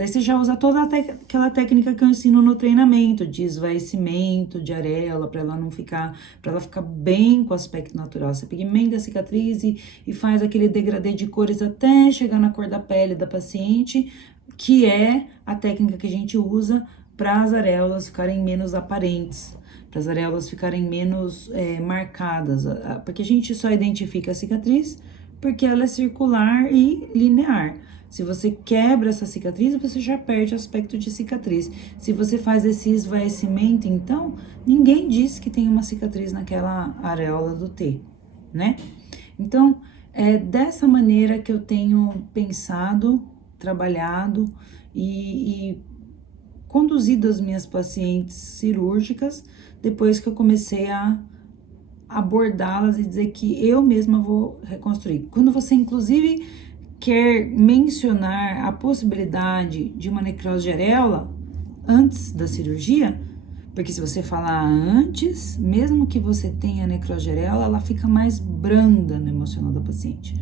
Daí você já usa toda aquela técnica que eu ensino no treinamento, de esvaecimento de areola, para ela ficar bem com o aspecto natural. Você pigmenta a cicatriz e faz aquele degradê de cores até chegar na cor da pele da paciente, que é a técnica que a gente usa para as areolas ficarem menos aparentes, para as areolas ficarem menos marcadas, porque a gente só identifica a cicatriz porque ela é circular e linear. Se você quebra essa cicatriz, você já perde o aspecto de cicatriz. Se você faz esse esvaecimento, então, ninguém diz que tem uma cicatriz naquela areola do T, né? Então, é dessa maneira que eu tenho pensado, trabalhado e conduzido as minhas pacientes cirúrgicas depois que eu comecei a abordá-las e dizer que eu mesma vou reconstruir. Quando você, inclusive, quer mencionar a possibilidade de uma necrose de areola antes da cirurgia, porque se você falar antes, mesmo que você tenha necrose de areola, ela fica mais branda no emocional da paciente.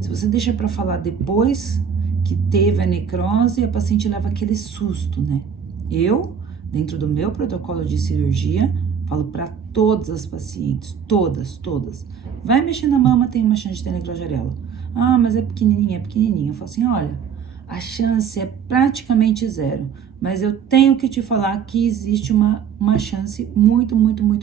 Se você deixa para falar depois que teve a necrose, a paciente leva aquele susto, né? Eu, dentro do meu protocolo de cirurgia, falo para todas as pacientes, todas. Vai mexer na mama, tem uma chance de ter necrose de areola. Ah, mas é pequenininha. Eu falo assim, olha, a chance é praticamente zero, mas eu tenho que te falar que existe uma chance muito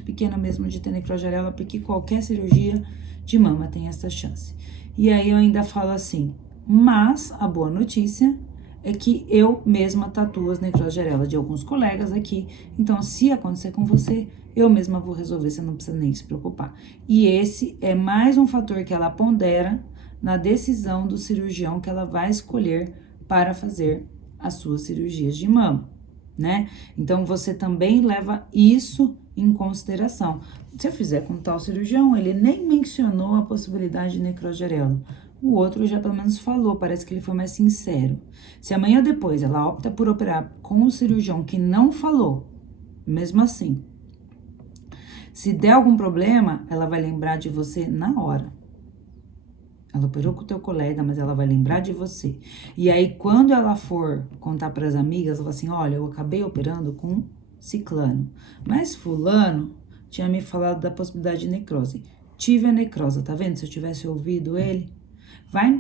pequena mesmo de ter necrose de areola, porque qualquer cirurgia de mama tem essa chance. E aí eu ainda falo assim, mas a boa notícia é que eu mesma tatuo as necroses de areola de alguns colegas aqui, então se acontecer com você, eu mesma vou resolver, você não precisa nem se preocupar. E esse é mais um fator que ela pondera na decisão do cirurgião que ela vai escolher para fazer as suas cirurgias de mama, né? Então, você também leva isso em consideração. Se eu fizer com tal cirurgião, ele nem mencionou a possibilidade de necrose de areola. O outro já pelo menos falou, parece que ele foi mais sincero. Se amanhã ou depois ela opta por operar com um cirurgião que não falou, mesmo assim, se der algum problema, ela vai lembrar de você na hora. Ela operou com o teu colega, mas ela vai lembrar de você. E aí, quando ela for contar para as amigas, ela vai assim, olha, eu acabei operando com ciclano, mas fulano tinha me falado da possibilidade de necrose. Tive a necrose, tá vendo? Se eu tivesse ouvido ele, vai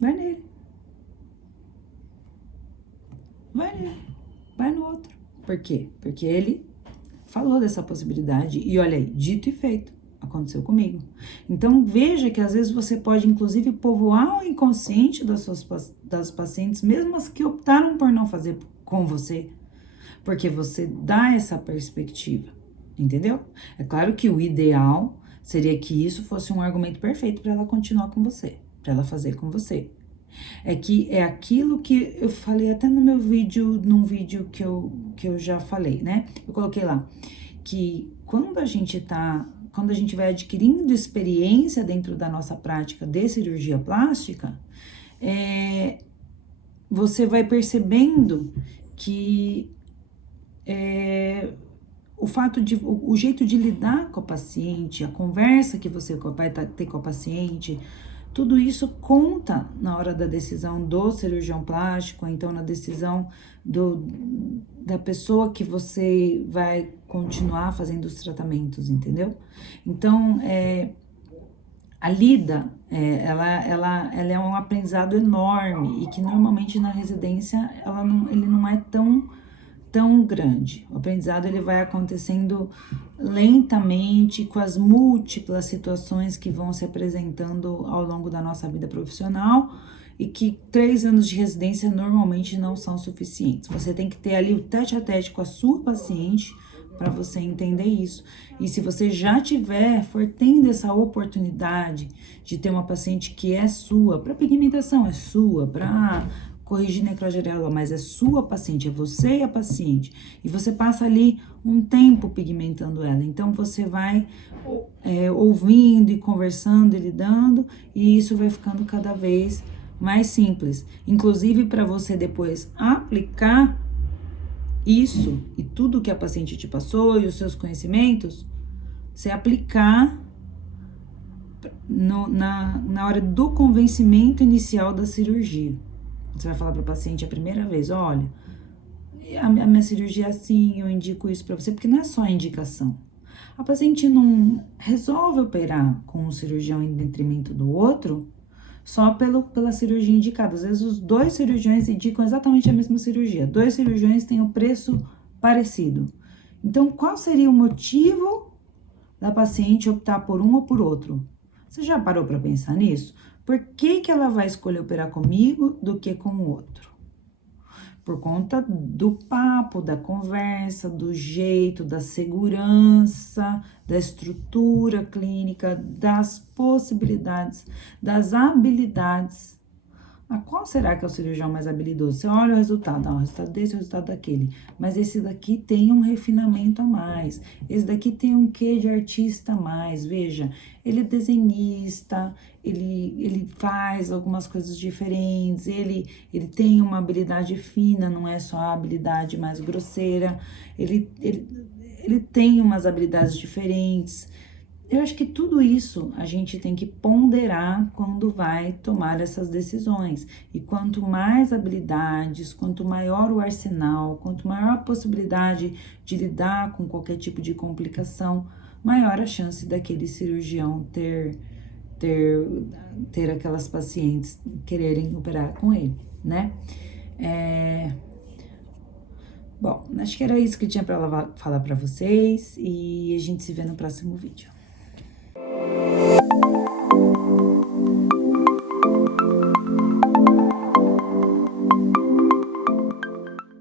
nele. Vai no outro. Por quê? Porque ele falou dessa possibilidade e olha aí, dito e feito. Aconteceu comigo. Então, veja que às vezes você pode, inclusive, povoar o inconsciente das pacientes, mesmo as que optaram por não fazer com você, porque você dá essa perspectiva, entendeu? É claro que o ideal seria que isso fosse um argumento perfeito para ela continuar com você, para ela fazer com você. É que é aquilo que eu falei até no meu vídeo, num vídeo que eu já falei, né? Eu coloquei lá, que quando a gente vai adquirindo experiência dentro da nossa prática de cirurgia plástica, você vai percebendo que o jeito de lidar com a paciente, a conversa que você vai ter com a paciente, tudo isso conta na hora da decisão do cirurgião plástico, então na decisão da pessoa que você vai continuar fazendo os tratamentos, entendeu? Então, a lida, ela é um aprendizado enorme e que normalmente na residência ele não é tão grande. O aprendizado ele vai acontecendo lentamente com as múltiplas situações que vão se apresentando ao longo da nossa vida profissional e que 3 anos de residência normalmente não são suficientes. Você tem que ter ali o tete a tete com a sua paciente para você entender isso. E se você já for tendo essa oportunidade de ter uma paciente que é sua, para pigmentação é sua, para corrigir necrose de areola, mas é sua paciente, é você e a paciente. E você passa ali um tempo pigmentando ela. Então, você vai ouvindo e conversando e lidando, e isso vai ficando cada vez mais simples. Inclusive, para você depois aplicar isso e tudo que a paciente te passou e os seus conhecimentos, você aplicar na hora do convencimento inicial da cirurgia. Você vai falar para o paciente a primeira vez, olha, a minha cirurgia é assim, eu indico isso para você, porque não é só a indicação. A paciente não resolve operar com um cirurgião em detrimento do outro só pela cirurgia indicada. Às vezes os dois cirurgiões indicam exatamente a mesma cirurgia. Dois cirurgiões têm o preço parecido. Então, qual seria o motivo da paciente optar por um ou por outro? Você já parou para pensar nisso? Por que que ela vai escolher operar comigo do que com o outro? Por conta do papo, da conversa, do jeito, da segurança, da estrutura clínica, das possibilidades, das habilidades. Qual será que é o cirurgião mais habilidoso? Você olha o resultado, o resultado desse, o resultado daquele. Mas esse daqui tem um refinamento a mais. Esse daqui tem um quê de artista a mais. Veja, ele é desenhista, ele faz algumas coisas diferentes, ele tem uma habilidade fina, não é só a habilidade mais grosseira. Ele tem umas habilidades diferentes. Eu acho que tudo isso a gente tem que ponderar quando vai tomar essas decisões. E quanto mais habilidades, quanto maior o arsenal, quanto maior a possibilidade de lidar com qualquer tipo de complicação, maior a chance daquele cirurgião ter aquelas pacientes quererem operar com ele, né? Bom, acho que era isso que eu tinha para falar para vocês e a gente se vê no próximo vídeo.